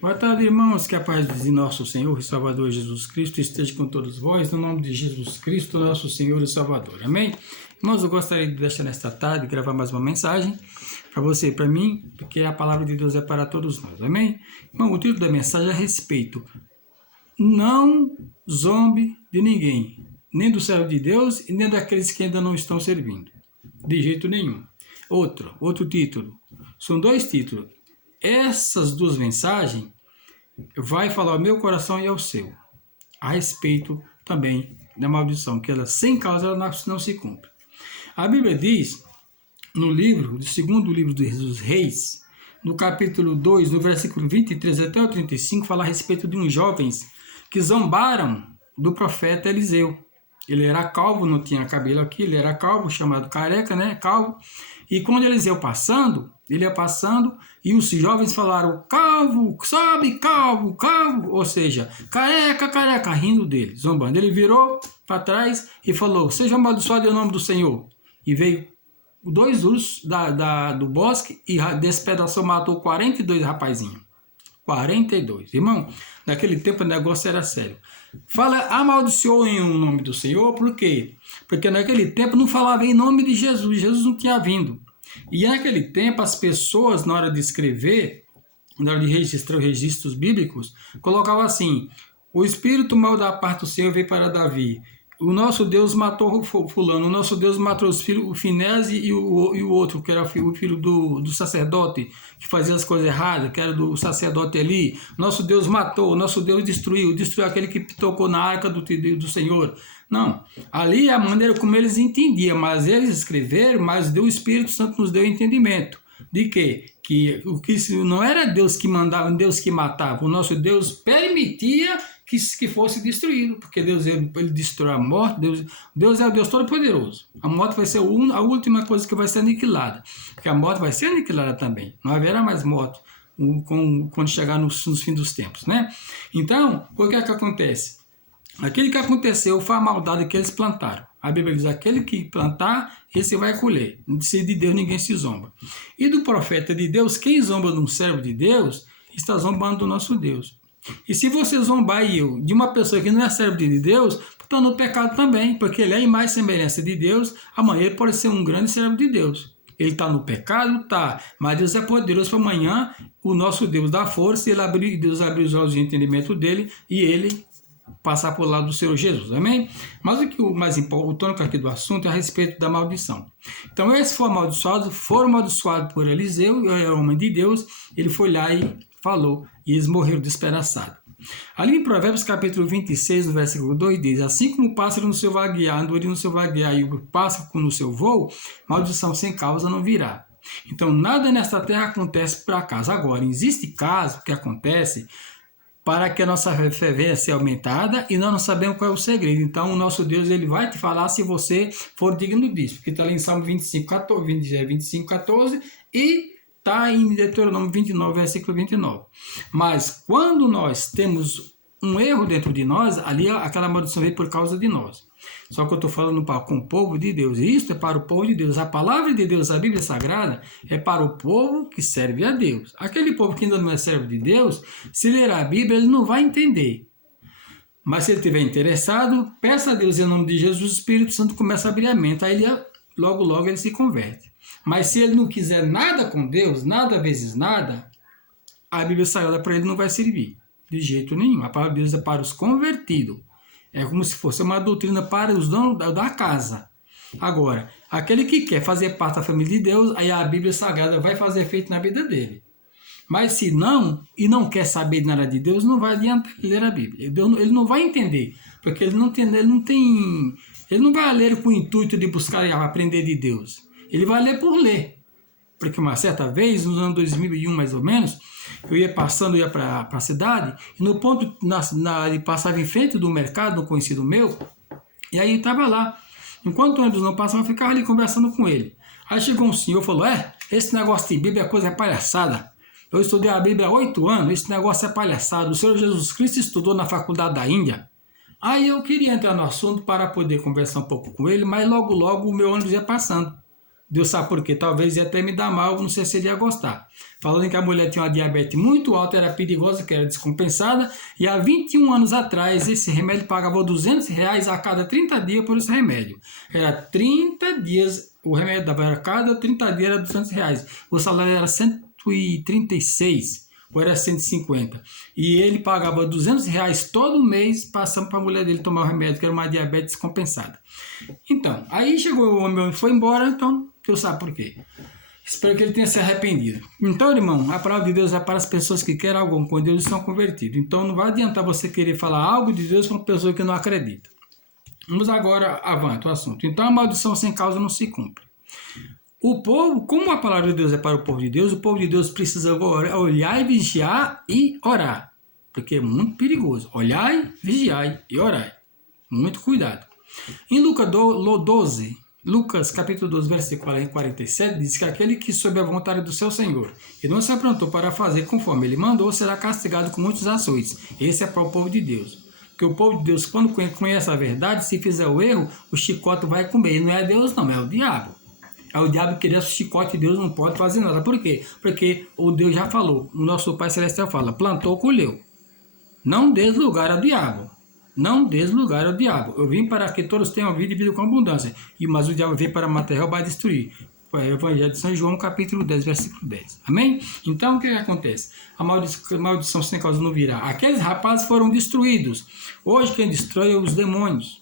Boa tarde, irmãos, que a paz de nosso Senhor e Salvador Jesus Cristo esteja com todos vós, no nome de Jesus Cristo, nosso Senhor e Salvador. Amém? Irmãos, eu gostaria de deixar nesta tarde, gravar mais uma mensagem para você e para mim, porque a palavra de Deus é para todos nós. Amém? Irmão, o título da mensagem é a respeito: não zombe de ninguém, nem do servo de Deus e nem daqueles que ainda não estão servindo. De jeito nenhum. Outro título. São dois títulos. Essas duas mensagens vai falar ao meu coração e ao seu, a respeito também da maldição, que ela sem causa ela não se cumpre. A Bíblia diz, no livro, do segundo livro dos Reis, no capítulo 2, no versículo 23 até o 35, fala a respeito de uns jovens que zombaram do profeta Eliseu. Ele era calvo, não tinha cabelo aqui, ele era calvo, chamado careca, né? Calvo. E quando Eliseu ele ia passando, e os jovens falaram: calvo, sobe, calvo, calvo, ou seja, careca, careca, rindo dele, zombando. Ele virou para trás e falou: seja amaldiçoado em nome do Senhor. E veio dois ursos do bosque e despedaçou, matou 42 rapazinhos. 42. Irmão, naquele tempo o negócio era sério. Fala, amaldiçoou em nome do Senhor, por quê? Porque naquele tempo não falava em nome de Jesus, Jesus não tinha vindo. E naquele tempo as pessoas, na hora de escrever, na hora de registrar os registros bíblicos, colocavam assim: o espírito mal da parte do Senhor veio para Davi. O nosso Deus matou fulano, o nosso Deus matou os filhos, o Finese e o outro, que era o filho do sacerdote, que fazia as coisas erradas, que era do sacerdote ali. Nosso Deus matou, nosso Deus destruiu aquele que tocou na arca do Senhor. Não, ali é a maneira como eles entendiam, mas eles escreveram, mas o Espírito Santo nos deu entendimento. De quê? Que não era Deus que mandava, Deus que matava, o nosso Deus permitia que fosse destruído, porque Deus ele destrói a morte. Deus é o Deus Todo-Poderoso. A morte vai ser a última coisa que vai ser aniquilada, porque a morte vai ser aniquilada também, não haverá mais morte quando chegar nos fins dos tempos, né? Então, o que é que acontece? Aquele que aconteceu foi a maldade que eles plantaram. A Bíblia diz: aquele que plantar, esse vai colher. Se de Deus ninguém se zomba. E do profeta de Deus, quem zomba de um servo de Deus, está zombando do nosso Deus. E se você zombar de uma pessoa que não é servo de Deus, está no pecado também, porque ele é a imagem e semelhança de Deus. Amanhã ele pode ser um grande servo de Deus. Ele está no pecado? Tá. Mas Deus é poderoso para amanhã, o nosso Deus dá força, Deus abrir os olhos de entendimento dele e ele passar por lado do Senhor Jesus, amém? Mas o mais importante, o tônico aqui do assunto é a respeito da maldição. Então, esse foram amaldiçoados por Eliseu, é homem de Deus, ele foi lá e falou, e eles morreram despedaçados. Ali em Provérbios capítulo 26, no versículo 2, diz: assim como o pássaro no seu vaguear, andorinho no seu vaguear e o pássaro no seu voo, maldição sem causa não virá. Então, nada nesta terra acontece por acaso. Agora, existe caso que acontece para que a nossa fé venha a ser aumentada, e nós não sabemos qual é o segredo. Então, o nosso Deus ele vai te falar se você for digno disso, porque está lá em Salmo 25, 14, e está em Deuteronômio 29, versículo 29. Mas quando nós temos um erro dentro de nós, ali aquela maldição veio por causa de nós. Só que eu estou falando com o povo de Deus, e isso é para o povo de Deus. A palavra de Deus, a Bíblia Sagrada, é para o povo que serve a Deus. Aquele povo que ainda não é servo de Deus, se ler a Bíblia, ele não vai entender. Mas se ele estiver interessado, peça a Deus em nome de Jesus, o Espírito Santo começa a abrir a mente, aí logo ele se converte. Mas se ele não quiser nada com Deus, nada vezes nada, a Bíblia Sagrada para ele não vai servir, de jeito nenhum. A palavra de Deus é para os convertidos. É como se fosse uma doutrina para os donos da casa. Agora, aquele que quer fazer parte da família de Deus, aí a Bíblia Sagrada vai fazer efeito na vida dele. Mas se não, e não quer saber de nada de Deus, não vai adiantar ler a Bíblia. Ele não vai entender, porque ele não vai ler com o intuito de buscar aprender de Deus. Ele vai ler por ler. Porque uma certa vez, no ano 2001 mais ou menos, eu ia para a cidade, e no ponto, ele passava em frente do mercado, um conhecido meu, e aí eu estava lá. Enquanto o ônibus não passava, eu ficava ali conversando com ele. Aí chegou um senhor e falou: esse negócio de Bíblia é palhaçada. Eu estudei a Bíblia há 8 anos, esse negócio é palhaçada. O Senhor Jesus Cristo estudou na faculdade da Índia. Aí eu queria entrar no assunto para poder conversar um pouco com ele, mas logo o meu ônibus ia passando. Deus sabe por quê. Talvez ia até me dar mal, não sei se ele ia gostar. Falando que a mulher tinha uma diabetes muito alta, era perigosa, que era descompensada. E há 21 anos atrás, esse remédio pagava R$200 a cada 30 dias por esse remédio. Era 30 dias, o remédio dava, a cada 30 dias era R$200. O salário era 136, ou era 150. E ele pagava R$200 todo mês, passando para a mulher dele tomar o remédio, que era uma diabetes descompensada. Então, aí chegou o homem, foi embora, então, Deus sabe por quê. Espero que ele tenha se arrependido. Então, irmão, a palavra de Deus é para as pessoas que querem algo com Deus e são convertidos. Então, não vai adiantar você querer falar algo de Deus para uma pessoa que não acredita. Vamos agora avante o assunto. Então, a maldição sem causa não se cumpre. O povo, como a palavra de Deus é para o povo de Deus precisa olhar e vigiar e orar. Porque é muito perigoso. Olhai, vigiai e orai. Muito cuidado. Em Lucas capítulo 12, versículo 47, diz que aquele que sob a vontade do seu Senhor e não se aprontou para fazer conforme ele mandou, será castigado com muitos açoites. Esse é para o povo de Deus. Porque o povo de Deus, quando conhece a verdade, se fizer o erro, o chicote vai comer. E não é Deus não, é o diabo. É o diabo que querer o chicote e Deus não pode fazer nada. Por quê? Porque o Deus já falou. O nosso Pai Celestial fala, plantou, colheu. Não dê lugar ao diabo. Não dê lugar ao diabo. Eu vim para que todos tenham vida e vida com abundância. Mas o diabo veio para matar, roubar e destruir. É o Evangelho de São João, capítulo 10, versículo 10. Amém? Então, o que acontece? A maldição sem causa não virá. Aqueles rapazes foram destruídos. Hoje, quem destrói é os demônios.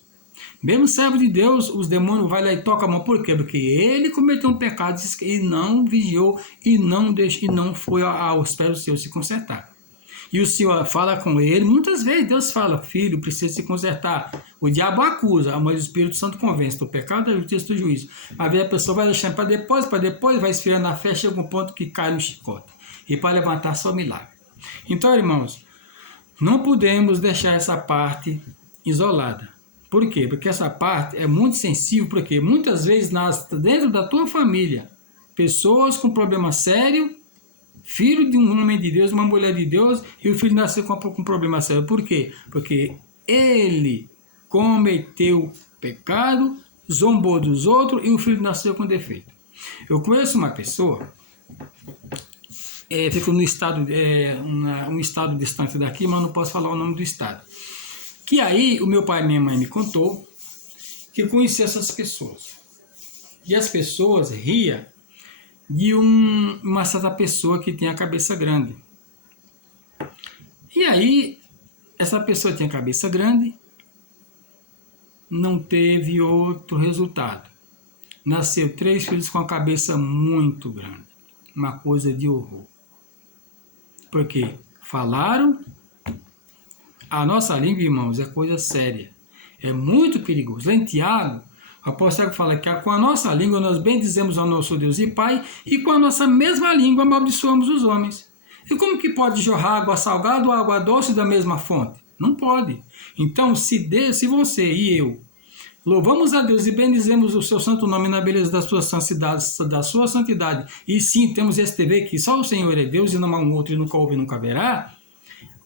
Mesmo servo de Deus, os demônios vai lá e toca a mão. Por quê? Porque ele cometeu um pecado e não vigiou e não foi aos pés do Senhor se consertar. E o Senhor fala com ele, muitas vezes Deus fala, filho, precisa se consertar. O diabo acusa, mas o Espírito Santo convence do pecado, da justiça e do juízo. Às vezes a pessoa vai deixando para depois, vai esfriando na fé, chega um ponto que cai no chicote. E para levantar só milagre. Então, irmãos, não podemos deixar essa parte isolada. Por quê? Porque essa parte é muito sensível, porque muitas vezes dentro da tua família, pessoas com problema sério, filho de um homem de Deus, uma mulher de Deus, e o filho nasceu com problema sério. Por quê? Porque ele cometeu pecado, zombou dos outros, e o filho nasceu com defeito. Eu conheço uma pessoa, fica no estado, um estado distante daqui, mas não posso falar o nome do estado. Que aí o meu pai e minha mãe me contou que conhecia essas pessoas. E as pessoas riam de uma certa pessoa que tinha a cabeça grande. E aí, essa pessoa tinha a cabeça grande, não teve outro resultado. Nasceu 3 filhos com a cabeça muito grande. Uma coisa de horror. Porque falaram, a nossa língua, irmãos, é coisa séria. É muito perigoso. Lá em Tiago, o apóstolo fala que com a nossa língua nós bendizemos ao nosso Deus e Pai, e com a nossa mesma língua amaldiçoamos os homens. E como que pode jorrar água salgada ou água doce da mesma fonte? Não pode. Então, se você e eu louvamos a Deus e bendizemos o seu santo nome na beleza da sua santidade, e sim, temos esse TV que só o Senhor é Deus e não há um outro e nunca houve e nunca haverá,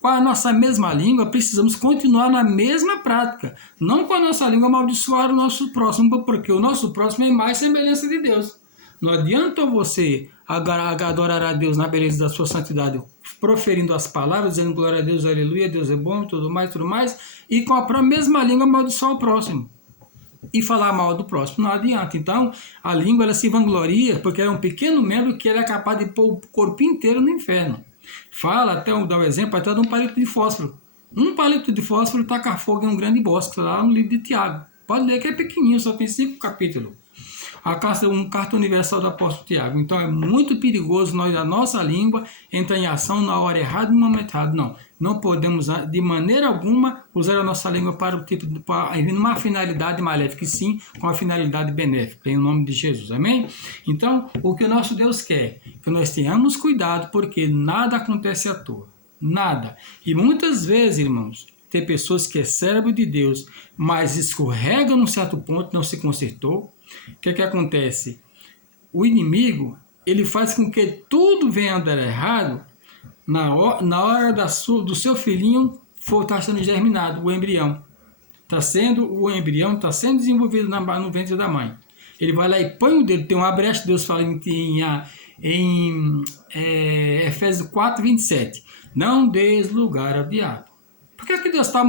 com a nossa mesma língua, precisamos continuar na mesma prática. Não com a nossa língua amaldiçoar o nosso próximo, porque o nosso próximo é mais semelhança de Deus. Não adianta você adorar a Deus na beleza da sua santidade, proferindo as palavras, dizendo glória a Deus, aleluia, Deus é bom, tudo mais, e com a mesma língua amaldiçoar o próximo. E falar mal do próximo, não adianta. Então, a língua ela se vangloria, porque ela é um pequeno membro que ela é capaz de pôr o corpo inteiro no inferno. Fala, até dar um exemplo, até de um palito de fósforo. Um palito de fósforo taca fogo em um grande bosque, lá no livro de Tiago. Pode ler que é pequenininho, só tem 5 capítulos. Carta universal do apóstolo Tiago. Então é muito perigoso a nossa língua entrar em ação na hora errada e no momento errado. Não podemos de maneira alguma usar a nossa língua para uma finalidade maléfica, e sim com a finalidade benéfica, em nome de Jesus. Amém? Então, o que o nosso Deus quer? Que nós tenhamos cuidado, porque nada acontece à toa. Nada. E muitas vezes, irmãos, tem pessoas que é servo de Deus, mas escorrega num certo ponto, não se consertou. O que acontece? O inimigo, ele faz com que tudo venha a dar errado na hora do seu filhinho estar sendo germinado, o embrião. O embrião está sendo desenvolvido no ventre da mãe. ele vai lá e põe o dedo, tem uma brecha, Deus fala em Efésios 4, 27. Não des lugar ao diabo. Por que Deus está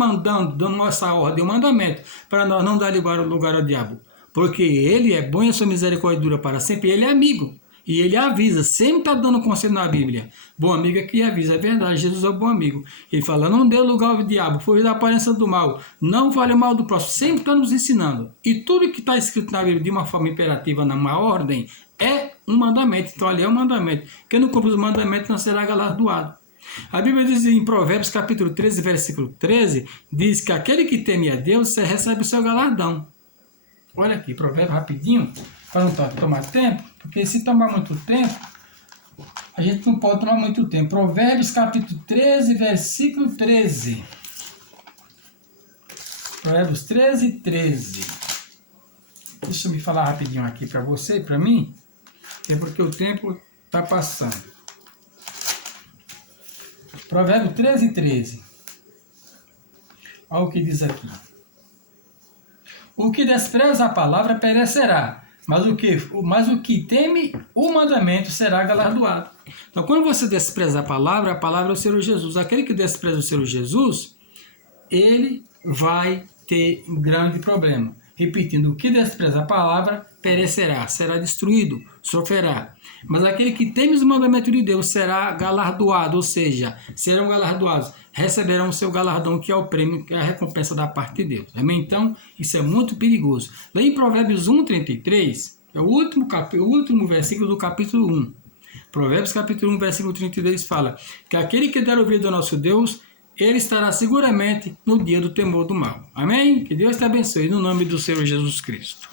dando essa ordem, um mandamento, para nós não dar lugar ao diabo? Porque ele é bom e a sua misericórdia dura para sempre, ele é amigo. E ele avisa, sempre está dando conselho na Bíblia. Bom amigo é que avisa, é verdade, Jesus é o bom amigo. Ele fala, não dê lugar ao diabo, foi da aparência do mal, não fale mal do próximo, sempre está nos ensinando. E tudo que está escrito na Bíblia de uma forma imperativa, numa ordem, é um mandamento. Então ali é um mandamento. Quem não cumpre os mandamentos não será galardoado. A Bíblia diz em Provérbios capítulo 13, versículo 13, diz que aquele que teme a Deus recebe o seu galardão. Olha aqui, provérbio rapidinho, para não tomar tempo, porque se tomar muito tempo, a gente não pode tomar muito tempo. Provérbios capítulo 13, versículo 13. Provérbios 13, 13. Deixa eu me falar rapidinho aqui para você e para mim, é porque o tempo está passando. Provérbio 13, 13. Olha o que diz aqui. O que despreza a palavra perecerá, mas o que teme o mandamento será galardoado. Então, quando você despreza a palavra é o Senhor Jesus. Aquele que despreza o Senhor Jesus, ele vai ter um grande problema. Repetindo, o que despreza a palavra perecerá, será destruído, sofrerá. Mas aquele que teme os mandamentos de Deus será galardoado, ou seja, serão galardoados, receberão o seu galardão, que é o prêmio, que é a recompensa da parte de Deus. Amém? Então, isso é muito perigoso. Lá em Provérbios 1, 33, é o último versículo do capítulo 1. Provérbios capítulo 1, versículo 32 fala que aquele que der ouvido ao nosso Deus, ele estará seguramente no dia do temor do mal. Amém? Que Deus te abençoe no nome do Senhor Jesus Cristo.